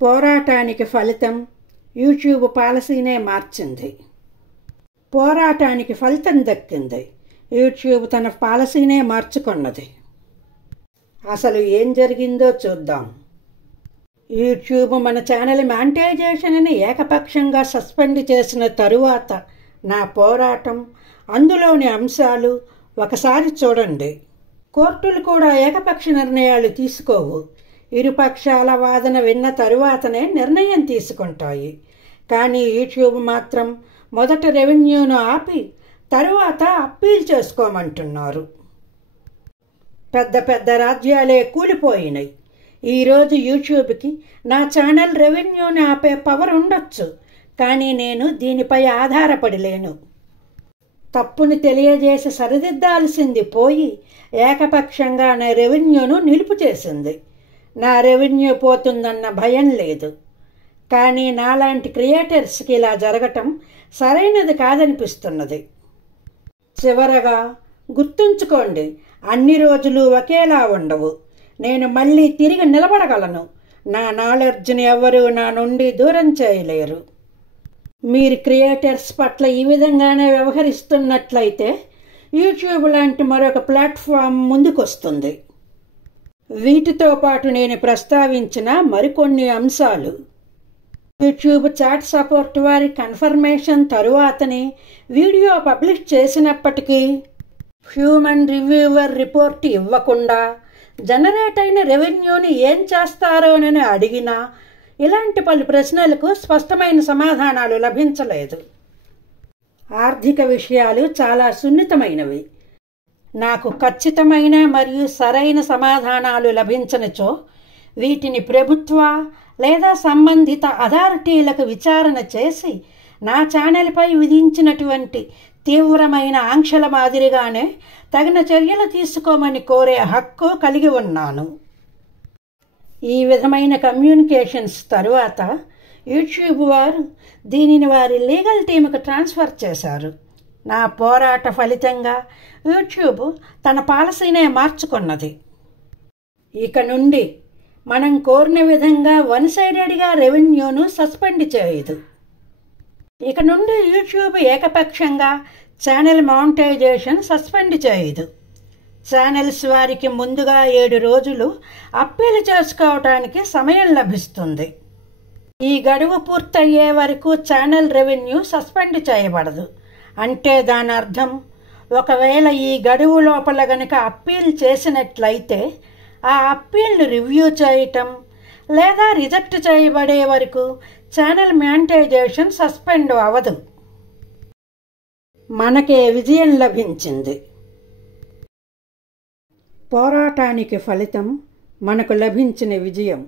పోరాటానికి ఫలితం యూట్యూబ్ పాలసీనే మార్చింది. పోరాటానికి ఫలితం దక్కింది. యూట్యూబ్ తన పాలసీనే మార్చుకున్నది. అసలు ఏం జరిగిందో చూద్దాం. యూట్యూబ్ మన ఛానల్ మానిటైజేషన్ని ఏకపక్షంగా సస్పెండ్ చేసిన తరువాత నా పోరాటం, అందులోని అంశాలు ఒకసారి చూడండి. కోర్టులు కూడా ఏకపక్ష నిర్ణయాలు తీసుకోవు. ఇరుపక్షాల వాదన విన్న తరువాతనే నిర్ణయం తీసుకుంటాయి. కానీ యూట్యూబ్ మాత్రం మొదట రెవెన్యూను ఆపి తరువాత అప్పీల్ చేసుకోమంటున్నారు. పెద్ద పెద్ద రాజ్యాలే కూలిపోయినాయి. ఈరోజు యూట్యూబ్కి నా ఛానల్ రెవెన్యూని ఆపే పవర్ ఉండొచ్చు, కానీ నేను దీనిపై ఆధారపడలేను. తప్పుని తెలియజేసి సరిదిద్దాల్సింది పోయి ఏకపక్షంగా నా రెవెన్యూను నిలుపు చేసింది. నా రెవెన్యూ పోతుందన్న భయం లేదు. కానీ నాలాంటి క్రియేటర్స్కి ఇలా జరగటం సరైనది కాదనిపిస్తున్నది. చివరగా గుర్తుంచుకోండి, అన్ని రోజులు ఒకేలా ఉండవు. నేను మళ్ళీ తిరిగి నిలబడగలను. నా నాలెడ్జ్ని ఎవరూ నా నుండి దూరం చేయలేరు. మీరు క్రియేటర్స్ పట్ల ఈ విధంగానే వ్యవహరిస్తున్నట్లయితే యూట్యూబ్ లాంటి మరొక ప్లాట్ఫామ్ ముందుకొస్తుంది. వీటితో పాటు నేను ప్రస్తావించిన మరికొన్ని అంశాలు యూట్యూబ్ చాట్ సపోర్ట్ వారి కన్ఫర్మేషన్ తరువాతనే వీడియో పబ్లిష్ చేసినప్పటికీ హ్యూమన్ రివ్యూవర్ రిపోర్ట్ ఇవ్వకుండా జనరేట్ అయిన రెవెన్యూని ఏం చేస్తారోనని అడిగినా ఇలాంటి పలు ప్రశ్నలకు స్పష్టమైన సమాధానాలు లభించలేదు. ఆర్థిక విషయాలు చాలా సున్నితమైనవి. నాకు ఖచ్చితమైన మరియు సరైన సమాధానాలు లభించనిచో వీటిని ప్రభుత్వ లేదా సంబంధిత అథారిటీలకు విచారణ చేసి నా ఛానల్పై విధించినటువంటి తీవ్రమైన ఆంక్షల మాదిరిగానే తగిన చర్యలు తీసుకోమని కోరే హక్కు కలిగి ఉన్నాను. ఈ విధమైన కమ్యూనికేషన్స్ తరువాత యూట్యూబ్ వారు దీనిని వారి లీగల్ టీముకు ట్రాన్స్ఫర్ చేశారు. నా పోరాట ఫలితంగా యూట్యూబ్ తన పాలసీనే మార్చుకున్నది. ఇక నుండి మనం కోరిన విధంగా వన్ సైడెడ్గా రెవెన్యూను సస్పెండ్ చేయదు. ఇక నుండి యూట్యూబ్ ఏకపక్షంగా ఛానల్ మానిటైజేషన్ సస్పెండ్ చేయదు. ఛానల్స్ వారికి ముందుగా 7 రోజులు అప్పీల్ చేసుకోవడానికి సమయం లభిస్తుంది. ఈ గడువు పూర్తయ్యే వరకు ఛానల్ రెవెన్యూ సస్పెండ్ చేయబడదు. అంటే దాని అర్థం, ఒకవేళ ఈ గడువు లోపల గనుక అప్పీల్ చేసినట్లయితే ఆ అప్పీల్ను రివ్యూ చేయటం లేదా రిజెక్ట్ చేయబడే వరకు ఛానల్ మానిటైజేషన్ సస్పెండ్ అవ్వదు. మనకే విజయం లభించింది. పోరాటానికి ఫలితం మనకు లభించిన విజయం.